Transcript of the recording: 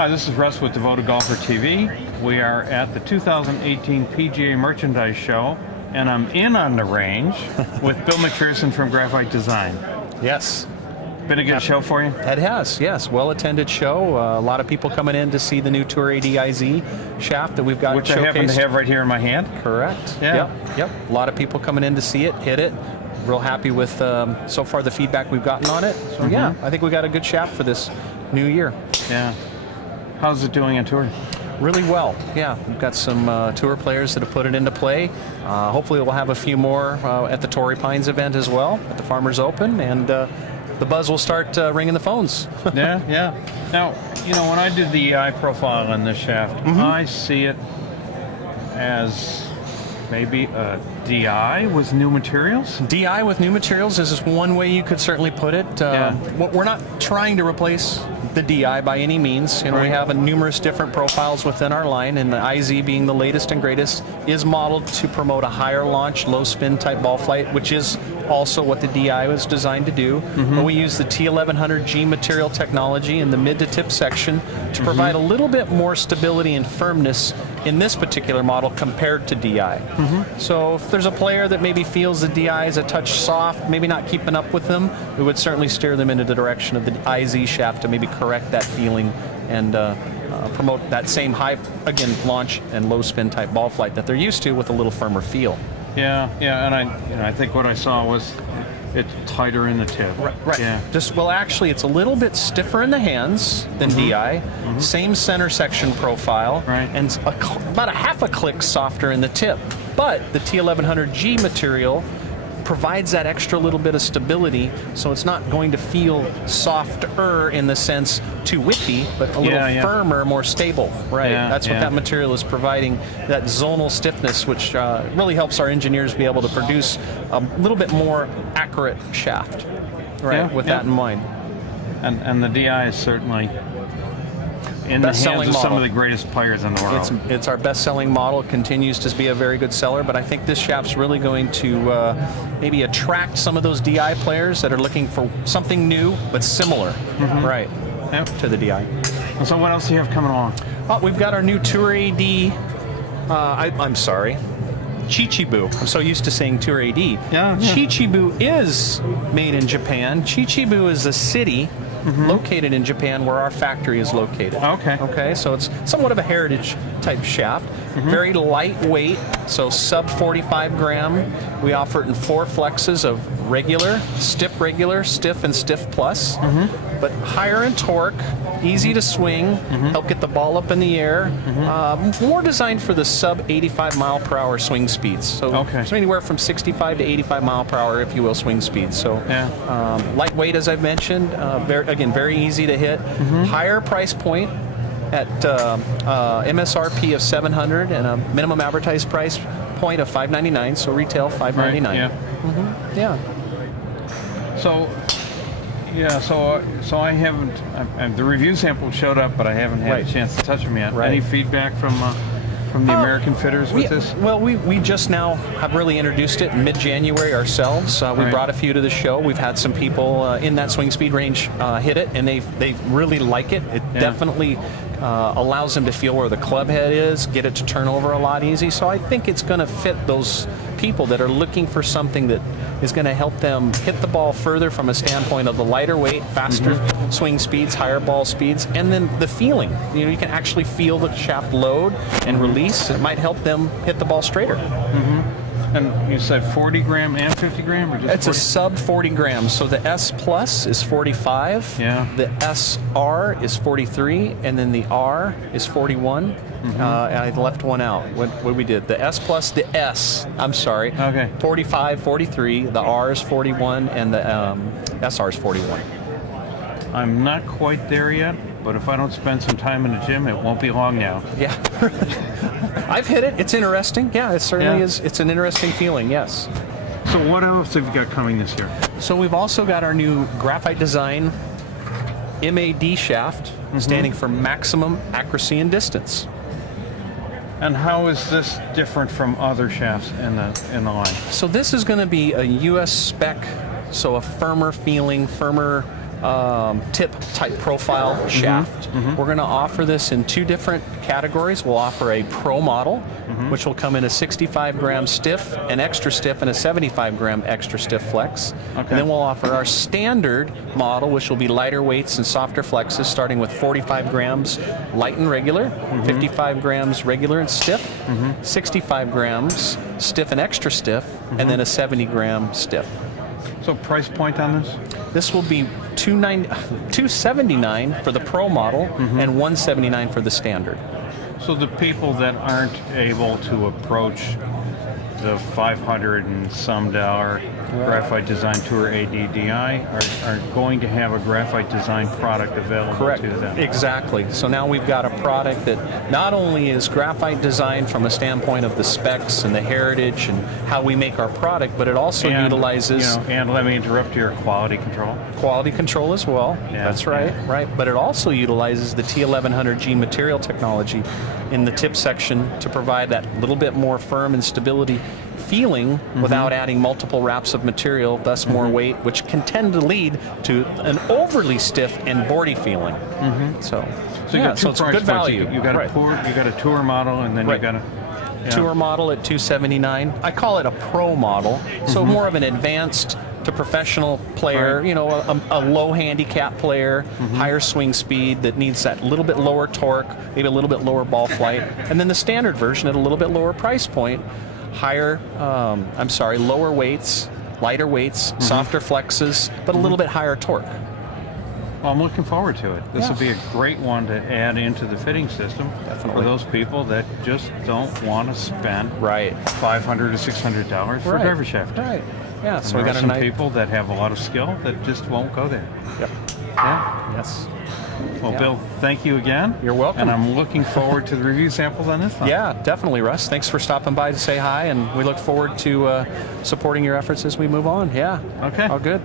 Hi, this is Russ with Devoted Golfer TV. We are at the 2018 PGA Merchandise Show, and I'm in on the range with Bill McPherson from Graphite Design. Yes. Been a good show for you? It has, yes. Well-attended show. A lot of people coming in to see the new Tour AD IZ shaft that we've got Which showcased. I happen to have right here in my hand. Correct. Yeah. Yep. A lot of people coming in to see it, hit it. Real happy with so far the feedback we've gotten on it. So yeah, I think we got a good shaft for this new year. Yeah. How's it doing on tour? Really well. Yeah, we've got some tour players that have put it into play. Hopefully we'll have a few more at the Torrey Pines event as well, at the Farmers Open, and the buzz will start ringing the phones. Yeah. Now, you know, when I did the eye profile on this shaft, I see it as maybe a DI with new materials? DI with new materials is just one way you could certainly put it. We're not trying to replace the DI by any means. You know, we have numerous different profiles within our line, and the IZ, being the latest and greatest, is modeled to promote a higher launch, low spin type ball flight, which is also what the DI was designed to do. But we use the T1100G material technology in the mid to tip section to provide a little bit more stability and firmness in this particular model compared to DI. So if there's a player that maybe feels the DI is a touch soft, maybe not keeping up with them, we would certainly steer them into the direction of the IZ shaft to maybe correct that feeling and promote that same high, again, launch and low spin type ball flight that they're used to with a little firmer feel. Yeah, and I think what I saw was it's tighter in the tip. Right. Yeah. Well, actually, it's a little bit stiffer in the hands than DI. Same center section profile, and about a half a click softer in the tip. But the T1100G material provides that extra little bit of stability, so it's not going to feel softer in the sense too whippy, but a little firmer, more stable. That's what that material is providing, that zonal stiffness, which really helps our engineers be able to produce a little bit more accurate shaft, with that in mind. And the DI is certainly in the hands of some of the greatest players in the world. It's our best-selling model. It continues to be a very good seller, but I think this shaft's really going to maybe attract some of those DI players that are looking for something new but similar, to the DI. And so what else do you have coming along? We've got our new Tour AD. I'm sorry. Chichibu. I'm so used to saying Tour AD. Chichibu is made in Japan. Chichibu is a city located in Japan where our factory is located. Okay, so it's somewhat of a heritage type shaft. Very lightweight, so sub 45 gram. We offer it in 4 flexes of regular, stiff, and stiff plus. But higher in torque, easy to swing, help get the ball up in the air. More designed for the sub 85 mile per hour swing speeds. So anywhere from 65 to 85 mile per hour, if you will, swing speeds. So lightweight, as I've mentioned, very easy to hit. Higher price point at MSRP of $700 and a minimum advertised price point of $599. So retail $599. So I haven't. The review sample showed up, but I haven't had a chance to touch them yet. Any feedback from the American fitters with this? Well, we just now have really introduced it in mid-January ourselves. We brought a few to the show. We've had some people in that swing speed range hit it, and they really like it. It definitely allows them to feel where the club head is, get it to turn over a lot easy. So I think it's going to fit those people that are looking for something that is going to help them hit the ball further from a standpoint of the lighter weight, faster swing speeds, higher ball speeds, and then the feeling. You know, you can actually feel the shaft load and release. It might help them hit the ball straighter. And you said 40 gram and 50 gram? Or just it's 40? A sub 40 grams. So the S plus is 45. The SR is 43, and then the R is 41. And I left one out. What we did? The S plus, the S, I'm sorry. 45, 43, the R is 41, and the SR is 41. I'm not quite there yet, but if I don't spend some time in the gym, it won't be long now. I've hit it. It's interesting. It certainly is. It's an interesting feeling, yes. So what else have you got coming this year? So we've also got our new Graphite Design MAD shaft, standing for Maximum Accuracy and Distance. And how is this different from other shafts in the line? So this is going to be a U.S. spec, so a firmer feeling, firmer tip type profile shaft. We're going to offer this in 2 different categories. We'll offer a pro model, which will come in a 65 gram stiff, an extra stiff, and a 75 gram extra stiff flex. And then we'll offer our standard model, which will be lighter weights and softer flexes, starting with 45 grams light and regular, 55 grams regular and stiff, 65 grams stiff and extra stiff, and then a 70 gram stiff. So price point on this? This will be $279 for the pro model and $179 for the standard. So the people that aren't able to approach the $500 and some Graphite Design Tour ADDI are going to have a Graphite Design product available to them. Exactly. So now we've got a product that not only is Graphite designed from a standpoint of the specs and the heritage and how we make our product, but it also utilizes... and let me interrupt your quality control. Quality control as well. Yeah, that's right. Right. But it also utilizes the T1100G material technology in the tip section to provide that little bit more firm and stability feeling without adding multiple wraps of material, thus more weight, which can tend to lead to an overly stiff and boardy feeling. So you got 2 so it's price good value. You got a tour model, and then you got a tour model at $279. I call it a pro model, so more of an advanced to professional player, you know, a low handicap player, higher swing speed that needs that little bit lower torque, maybe a little bit lower ball flight, and then the standard version at a little bit lower price point, lower weights, lighter weights, softer flexes, but a little bit higher torque. Well, I'm looking forward to it. This will be a great one to add into the fitting system for those people that just don't want to spend $500 to $600 for a driver shaft. Right. Yeah. So there we got some people that have a lot of skill that just won't go there. Yep. Yeah. Yes. Well, Bill, thank you again. You're welcome. And I'm looking forward to the review samples on this one. Yeah, definitely, Russ. Thanks for stopping by to say hi, and we look forward to supporting your efforts as we move on. Yeah. Okay. All good.